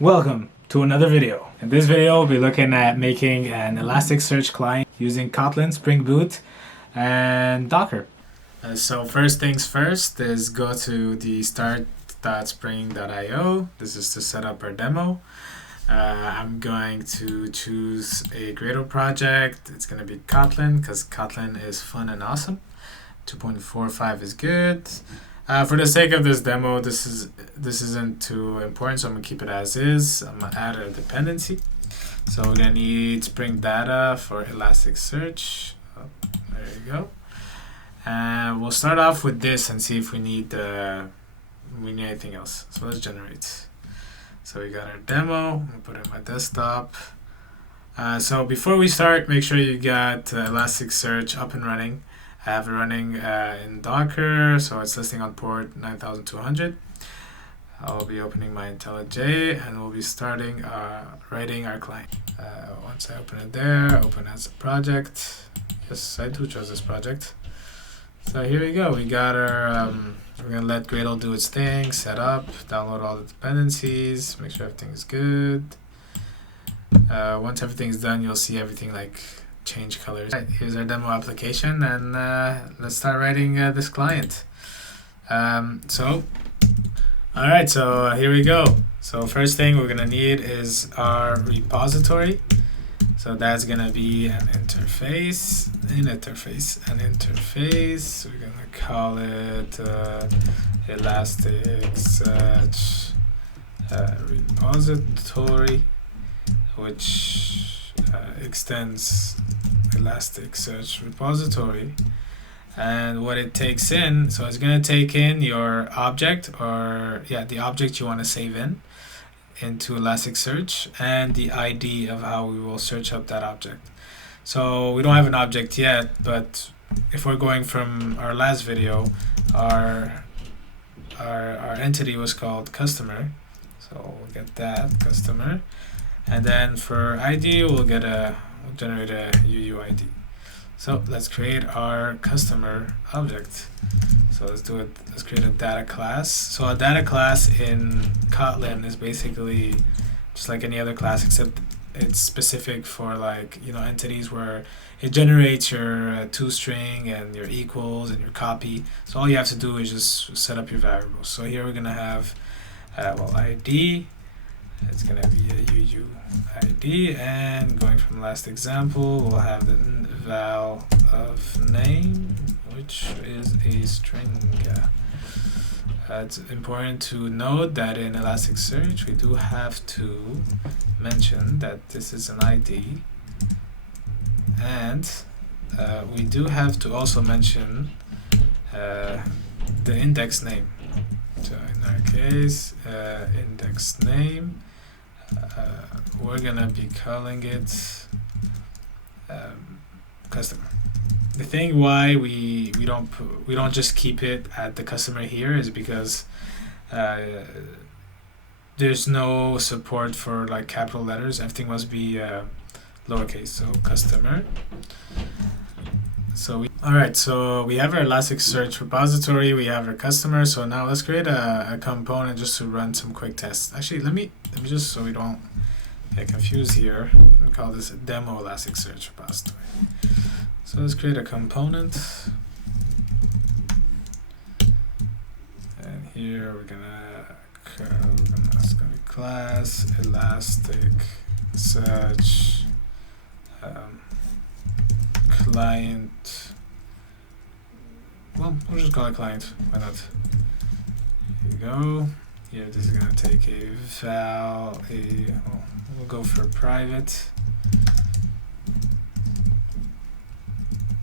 Welcome to another video. In this video, we'll be looking at making an Elasticsearch client using Kotlin, Spring Boot, and Docker. So first things first is go to the start.spring.io. This is to set up our demo. I'm going to choose a Gradle project. It's going to be Kotlin because Kotlin is fun and awesome. 2.45 is good. For the sake of this demo, this isn't too important, so I'm gonna keep it as is. I'm gonna add a dependency. So we're gonna need Spring Data for Elasticsearch. Oh, there you go. And we'll start off with this and see if we need anything else. So let's generate. So we got our demo. I'm gonna put it on my desktop. So before we start, make sure you got Elasticsearch up and running. I have it running in Docker, so it's listing on port 9200. I'll be opening my IntelliJ and we'll be starting writing our client. Once I open it there, open as a project. Yes, I do choose this project. So here we go. We got our, we're gonna let Gradle do its thing, set up, download all the dependencies, make sure everything is good. Once everything's done, you'll see everything like change colors. Right, here's our demo application, and let's start writing this client. So here we go. So first thing we're gonna need is our repository. So that's gonna be an interface. We're gonna call it Elasticsearch repository, which extends Elasticsearch repository. And what it takes in, so it's going to take in your object, the object you want to save into Elasticsearch, and the ID of how we will search up that object. So we don't have an object yet, but if we're going from our last video, our entity was called customer, so we'll get that customer. And then for ID, we'll generate a UUID. So let's create our customer object. So let's do it. Let's create a data class. So a data class in Kotlin is basically just like any other class, except it's specific for entities where it generates your toString and your equals and your copy. So all you have to do is just set up your variables. So here we're gonna have ID. It's going to be a UUID, and going from last example, we'll have the val of name, which is a string. It's important to note that in Elasticsearch, we do have to mention that this is an ID, and we do have to also mention the index name. So in our case, index name, we're gonna be calling it customer. The thing why we don't just keep it at the customer here is because there's no support for like capital letters. Everything must be lowercase. So customer. So we have our Elasticsearch repository, we have our customer. So now let's create a component just to run some quick tests. Actually, let me just, so we don't get confused here, let me call this a demo Elasticsearch repository. So let's create a component, and here we're gonna it's gonna be class Elasticsearch client. Well, we'll just call it client. Why not? Here we go. Here, this is gonna take a val. We'll go for private.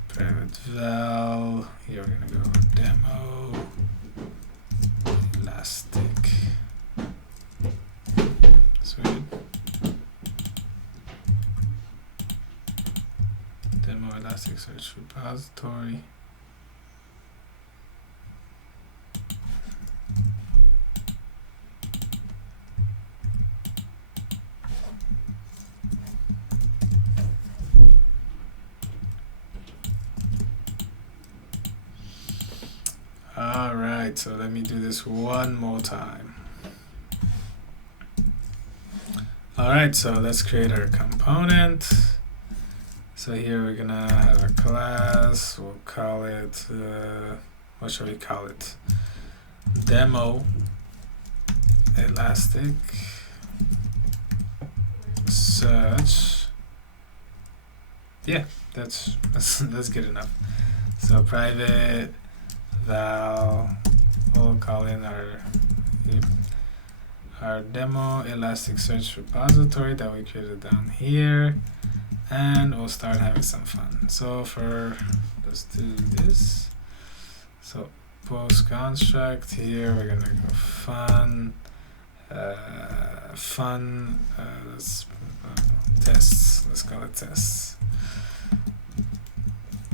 Private val. Here we're gonna go demo elastic. Sweet. Demo Elasticsearch repository. All right, so let me do this one more time. Alright, so let's create our component. So here we're gonna have a class, we'll call it, what shall we call it? Demo Elastic Search. Yeah, that's good enough. So private val, we'll call in our demo Elasticsearch repository that we created down here, and we'll start having some fun. So let's do this. So post construct here, we're gonna go fun, tests. Let's call it tests.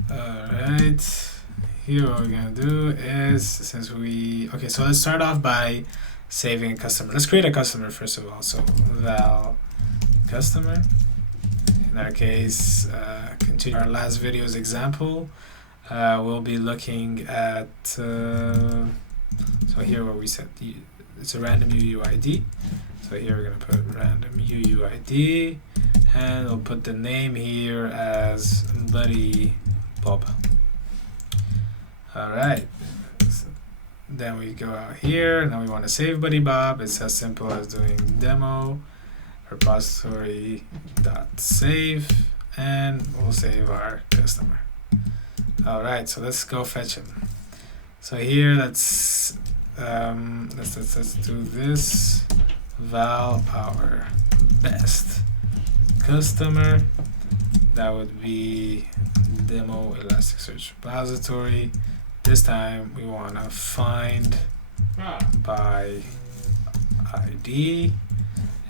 Alright, here what we're gonna do is, so let's start off by saving a customer. Let's create a customer first of all. So val customer. In our case, continue our last video's example. We'll be looking at, so here where we set it's a random UUID. So here we're gonna put random UUID, and we'll put the name here as Buddy Bob. All right. Then we go out here. Now we want to save Buddy Bob. It's as simple as doing demo repository dot save, and we'll save our customer. All right, so let's go fetch him. So here let's do this. Val our best customer. That would be demo Elasticsearch repository. This time we want to find by ID.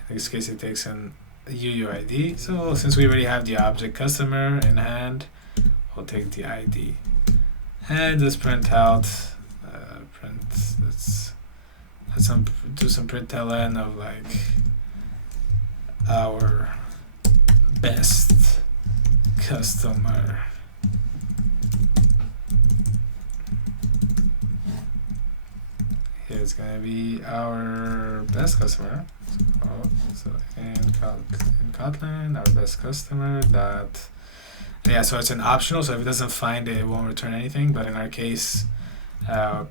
In this case it takes an UUID. So since we already have the object customer in hand, we'll take the ID. And let's print out, let's do some println of like our best customer. It's gonna be our best customer. So in kotlin, our best customer dot, yeah, so it's an optional, so if it doesn't find it, it won't return anything, but in our case,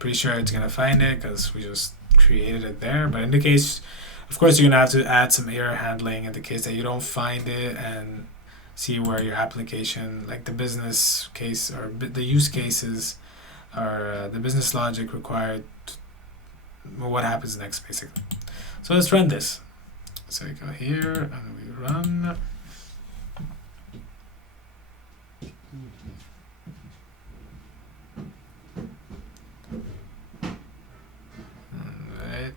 pretty sure it's gonna find it because we just created it there. But in the case, of course, you're gonna have to add some error handling in the case that you don't find it, and see where your application, like the business case or the use cases, or the business logic required, what happens next basically. So let's run this. So we go here and we run. Alright,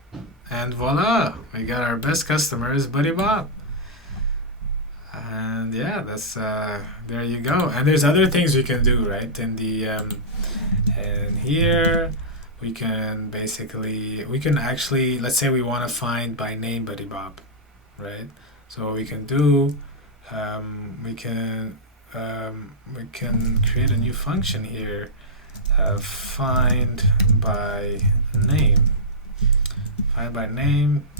and voila, we got our best customer is Buddy Bob. And yeah, that's there you go. And there's other things we can do, right? In the and here we can actually, let's say we want to find by name Buddy Bob, right? So what we can do, we can create a new function here, find by name,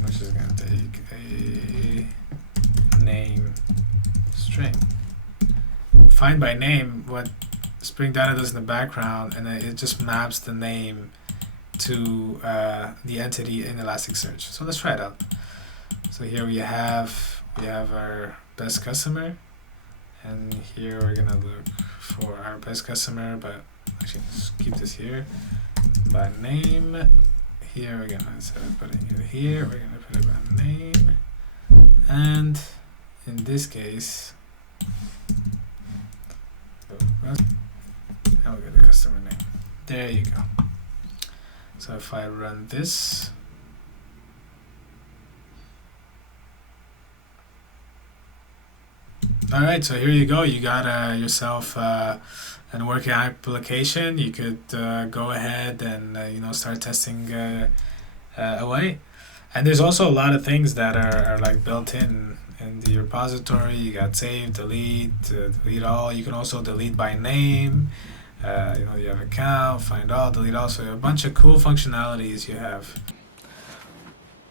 which is going to take a name string. Find by name, what Spring Data does in the background, and it just maps the name to the entity in Elasticsearch. So let's try it out. So here we have our best customer, and here we're gonna look for our best customer, but actually let's keep this here by name. Here we're gonna, instead of putting it here, we're gonna put it by name, and in this case, and we'll get the customer name. There you go. So if I run this, all right, so here you go. You got yourself a working application. You could go ahead and start testing away. And there's also a lot of things that are like built in the repository. You got save, delete, delete all. You can also delete by name. You have account, find all, delete all. So a bunch of cool functionalities you have.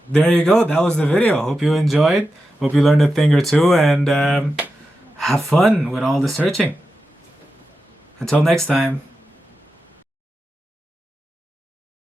there you go. That was the video. Hope you enjoyed. Hope you learned a thing or two, and have fun with all the searching. Until next time.